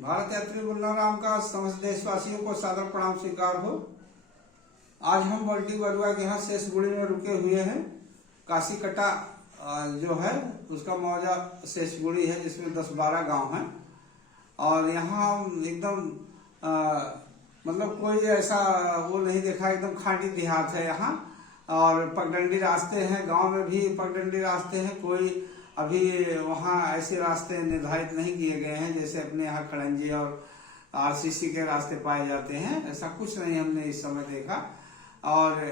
भारत यात्री मुन्ना राम का समस्त देशवासियों को सादर प्रणाम स्वीकार हो। आज हम बल्टी बरुआ के यहाँ शेषगुड़ी में रुके हुए हैं। काशी कटा जो है उसका मौजा शेषगुड़ी है, जिसमें 10-12 गांव हैं। और यहाँ हम एकदम मतलब कोई ऐसा वो नहीं देखा, एकदम खाटी देहात है यहाँ। और पगडंडी रास्ते हैं, गांव में भी पगडंडी रास्ते हैं। कोई अभी वहाँ ऐसे रास्ते निर्धारित नहीं किए गए हैं जैसे अपने यहाँ खड़ंजी और आरसीसी के रास्ते पाए जाते हैं। ऐसा कुछ नहीं हमने इस समय देखा। और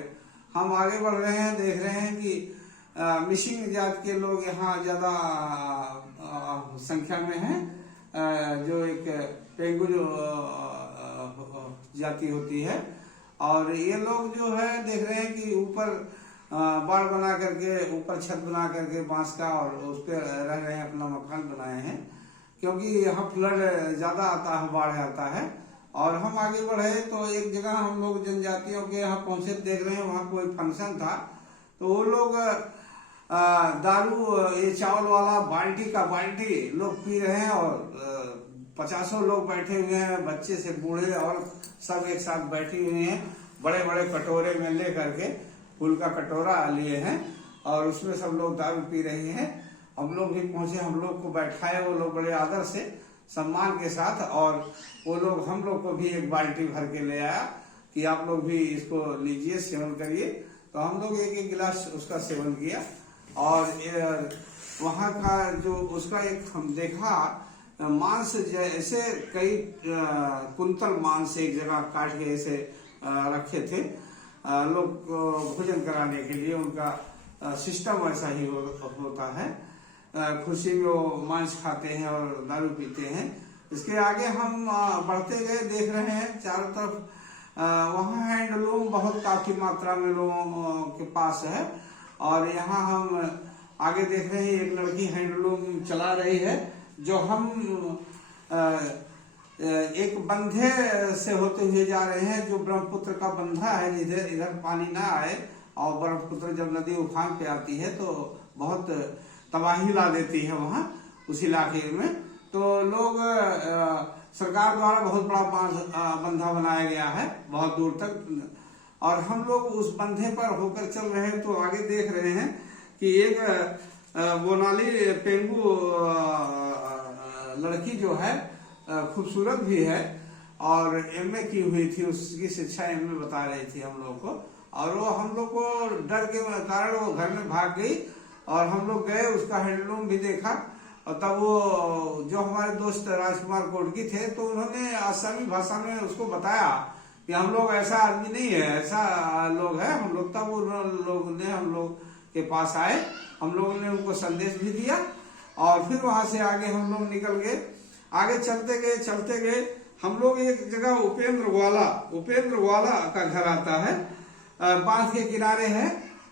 हम आगे बढ़ रहे हैं, देख रहे हैं कि मिसिंग जात के लोग यहाँ ज्यादा संख्या में हैं, जो एक पेंगू जो जाति होती है। और ये लोग जो है देख रहे हैं कि ऊपर बाड़ बना करके, ऊपर छत बना करके बांस का, और उस पर रह रहे हैं, अपना मकान बनाए हैं। क्योंकि यहाँ फ्लड ज्यादा आता है, बाढ़ आता है। और हम आगे बढ़े तो एक जगह हम लोग जनजातियों के यहाँ पहुंचे, देख रहे हैं वहाँ कोई फंक्शन था। तो वो लोग दारू, ये चावल वाला बाल्टी लोग पी रहे हैं। और 50 लोग बैठे हुए हैं, बच्चे से बूढ़े और सब एक साथ बैठे हुए हैं। बड़े बड़े कटोरे में ले करके, फूल का कटोरा लिए हैं, और उसमें सब लोग दारू पी रहे हैं। हम लोग भी पहुंचे, हम लोग को बैठाए वो लोग बड़े आदर से, सम्मान के साथ। और वो लोग हम लोग को भी एक बाल्टी भर के ले आया कि आप लोग भी इसको लीजिए, सेवन करिए। तो हम लोग एक गिलास उसका सेवन किया। और वहाँ का जो उसका एक हम देखा मांस, जैसे कई कुंतल मांस एक जगह काट के ऐसे रखे थे लोग भोजन कराने के लिए। उनका सिस्टम ऐसा ही होता है। खुशी में वो मांस खाते हैं और दारू पीते हैं। इसके आगे हम बढ़ते गए, देख रहे हैं चारों तरफ वहाँ हैंडलूम बहुत काफी मात्रा में लोगों के पास है। और यहाँ हम आगे देख रहे हैं एक लड़की हैंडलूम चला रही है, जो हम एक बंधे से होते हुए जा रहे हैं, जो ब्रह्मपुत्र का बंधा है, जिधर इधर पानी ना आए। और ब्रह्मपुत्र जब नदी उफान पे आती है तो बहुत तबाही ला देती है वहाँ उस इलाके में। तो लोग सरकार द्वारा बहुत बड़ा बंधा बनाया गया है बहुत दूर तक। और हम लोग उस बंधे पर होकर चल रहे हैं। तो आगे देख रहे हैं कि एक बोनाली पेंगू लड़की जो है, खूबसूरत भी है और एमए की हुई थी, उसकी शिक्षा एमए बता रही थी हम लोग को। और वो हम लोग को डर के कारण वो घर में भाग गई। और हम लोग गए, उसका हैंडलूम भी देखा। और तब वो जो हमारे दोस्त राजकुमार कोटकी थे, तो उन्होंने असमी भाषा में उसको बताया कि हम लोग ऐसा आदमी नहीं है, ऐसा लोग है हम लोग। तब उन लोग ने हम लोग के पास आए, हम लोगों ने उनको संदेश भी दिया। और फिर वहां से आगे हम लोग निकल गए। आगे चलते गए हम लोग एक जगह उपेंद्र ग्वाला का घर आता है, बांध के किनारे है।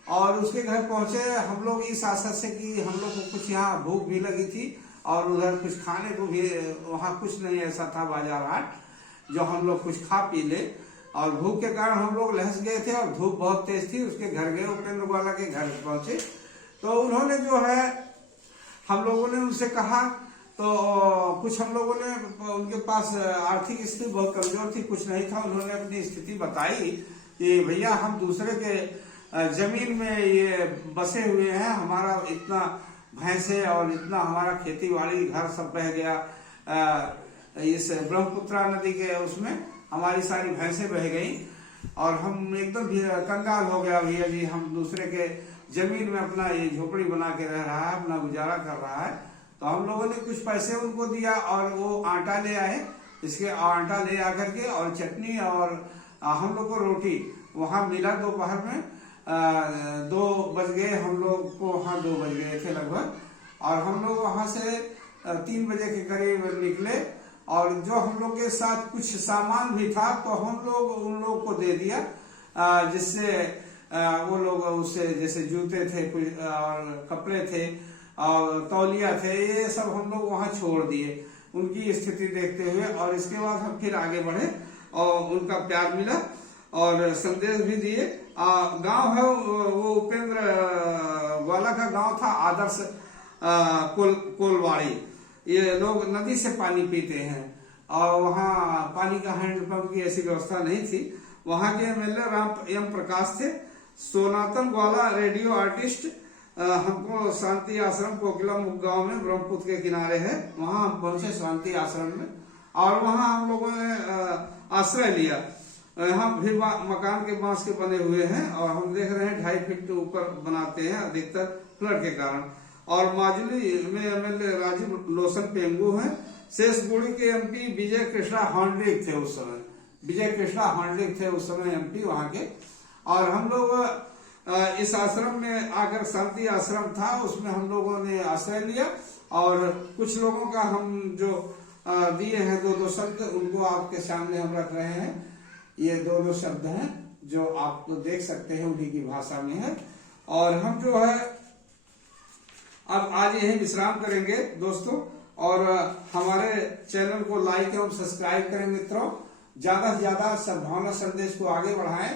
और उसके घर पहुंचे हम लोग इस आशा से कि हम लोग को कुछ यहाँ भूख भी लगी थी, और उधर कुछ खाने को भी वहाँ कुछ नहीं ऐसा था बाजार हाट जो हम लोग कुछ खा पी ले। और भूख के कारण हम लोग लहस गए थे और धूप बहुत तेज थी। उसके घर गए, उपेंद्र ग्वाला के घर पहुंचे। तो उन्होंने जो है, हम लोगों ने उनसे कहा, तो कुछ हम लोगों ने, उनके पास आर्थिक स्थिति बहुत कमजोर थी, कुछ नहीं था। उन्होंने अपनी स्थिति बताई कि भैया हम दूसरे के जमीन में ये बसे हुए हैं, हमारा इतना भैंसे और इतना हमारा खेती बाड़ी घर सब बह गया। इस ब्रह्मपुत्रा नदी के उसमें हमारी सारी भैंसें बह गई और हम एकदम कंगाल हो गया भैया जी। हम दूसरे के जमीन में अपना ये झोपड़ी बना के रह रहा है, अपना गुजारा कर रहा है। तो हम लोगों ने कुछ पैसे उनको दिया और वो आटा ले आए। इसके आटा ले आकर के और चटनी और हम लोग को रोटी वहां मिला। दोपहर में 2 बज गए हम लोग को, वहाँ 2 बज गए थे लगभग। और हम लोग वहां से 3 बजे के करीब निकले। और जो हम लोग के साथ कुछ सामान भी था तो हम लोग उन लोग को दे दिया, जिससे वो लोग उससे, जैसे जूते थे कुछ और कपड़े थे और तौलिया थे, ये सब हम लोग वहां छोड़ दिए उनकी स्थिति देखते हुए। और इसके बाद हम फिर आगे बढ़े और उनका प्यार मिला और संदेश भी दिए। गांव है वो उपेंद्र ग्वाला का गांव था, आदर्श कोलवाड़ी। ये लोग नदी से पानी पीते हैं और वहाँ पानी का हैंडपंप की ऐसी व्यवस्था नहीं थी। वहाँ के एमएलए राम एम प्रकाश थे। सोनातन ग्वाला रेडियो आर्टिस्ट, हमको शांति आश्रम कोकिला मुख गांव में ब्रह्मपुत्र के किनारे है, वहां हम पहुंचे शांति आश्रम में, और वहां हम लोगों ने आश्रय लिया। यहाँ भी मकान के बांस के बने हुए हैं और हम देख रहे हैं 2.5 फीट के ऊपर बनाते हैं अधिकतर फ्लड के कारण। और माजुली में एमएलए राजीव लोसन पेंगू हैं। शेषगुड़ी के एमपी विजय कृष्णा हांडलिक थे उस समय, विजय कृष्णा हांडलिक थे उस समय एमपी वहां के। और हम लोग इस आश्रम में आकर, शांति आश्रम था उसमें हम लोगों ने आश्रय लिया, और कुछ लोगों का हम जो दिए हैं 2-2 शब्द उनको आपके सामने हम रख रहे हैं। ये 2-2 शब्द हैं जो आप तो देख सकते हैं, उन्हीं की भाषा में है। और हम जो है अब आज यही विश्राम करेंगे दोस्तों, और हमारे चैनल को लाइक एवं सब्सक्राइब करें मित्रों। ज्यादा से ज्यादा सद्भावना संदेश को आगे बढ़ाएं।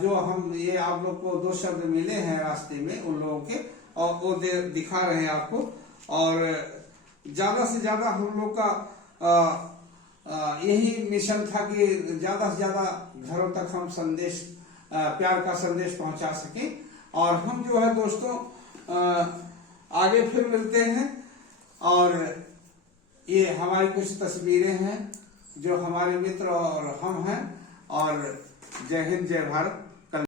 जो हम ये आप लोग को 2 शब्द मिले हैं रास्ते में उन लोगों के, और वो दिखा रहे हैं आपको। और ज्यादा से ज्यादा हम लोग का यही मिशन था कि ज्यादा से ज्यादा घरों तक हम संदेश, प्यार का संदेश पहुंचा सकें। और हम जो है दोस्तों आगे फिर मिलते हैं। और ये हमारी कुछ तस्वीरें हैं जो हमारे मित्र और हम हैं। और जय हिंद, जय भारत।